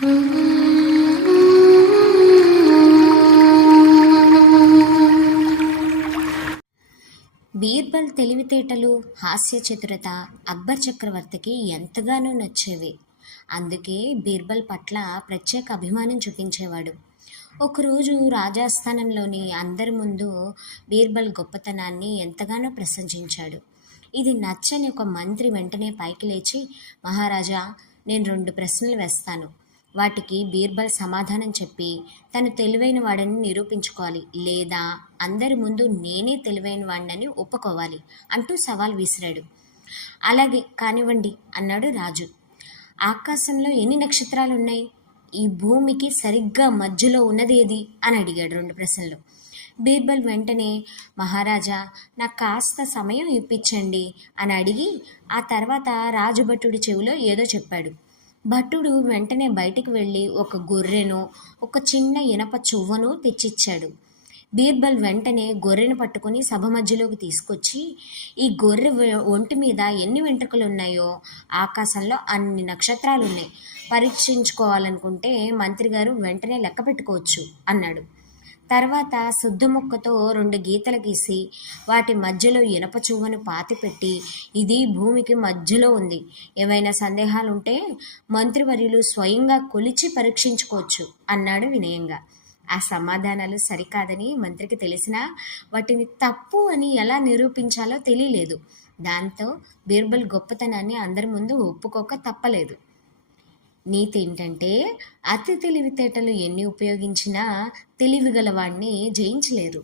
బీర్బల్ తెలివితేటలు హాస్య చతురత అక్బర్ చక్రవర్తికి ఎంతగానో నచ్చేవి. అందుకే బీర్బల్ పట్ల ప్రత్యేక అభిమానం చూపించేవాడు. ఒకరోజు రాజాస్థానంలోని అందరి ముందు బీర్బల్ గొప్పతనాన్ని ఎంతగానో ప్రశంసించాడు. ఇది నచ్చని ఒక మంత్రి వెంటనే పైకి లేచి మహారాజా నేను రెండు ప్రశ్నలు వేస్తాను. వాటికి బీర్బల్ సమాధానం చెప్పి తను తెలివైన వాడని నిరూపించుకోవాలి. లేదా అందరి ముందు నేనే తెలివైన వాడినని ఒప్పుకోవాలి అంటూ సవాల్ విసిరాడు. అలాగే కానివ్వండి అన్నాడు రాజు. ఆకాశంలో ఎన్ని నక్షత్రాలు ఉన్నాయి ఈ భూమికి సరిగ్గా మధ్యలో ఉన్నది ఏది? అని అడిగాడు రెండు ప్రశ్నలు. బీర్బల్ వెంటనే మహారాజా నాకు కాస్త సమయం ఇప్పించండి అని అడిగి ఆ తర్వాత రాజుభటుడి చెవిలో ఏదో చెప్పాడు. భటుడు వెంటనే బయటికి వెళ్ళి ఒక గొర్రెను ఒక చిన్న ఇనప చువ్వను తెచ్చిచ్చాడు. బీర్బల్ వెంటనే గొర్రెను పట్టుకొని సభ మధ్యలోకి తీసుకొచ్చి ఈ గొర్రె ఒంటి మీద ఎన్ని వెంట్రుకలు ఉన్నాయో ఆకాశంలో అన్ని నక్షత్రాలు ఉన్నాయి పరీక్షించుకోవాలనుకుంటే మంత్రి గారు వెంటనే లెక్క పెట్టుకోవచ్చు అన్నాడు. తర్వాత సుద్దు ముక్కతో రెండు గీతలు గీసి వాటి మధ్యలో ఇనప చువ్వను పాతిపెట్టి ఇది భూమికి మధ్యలో ఉంది. ఏమైనా సందేహాలుంటే మంత్రివర్యులు స్వయంగా కొలిచి పరీక్షించుకోవచ్చు అన్నాడు వినయంగా. ఆ సమాధానాలు సరికాదని మంత్రికి తెలిసినా వాటిని తప్పు అని ఎలా నిరూపించాలో తెలియలేదు. దాంతో బీర్బల్ గొప్పతనాన్ని అందరి ముందు ఒప్పుకోక తప్పలేదు. నీతి ఏంటంటే అతి తెలివితేటలు ఎన్ని ఉపయోగించినా తెలివిగలవాడిని జయించలేరు.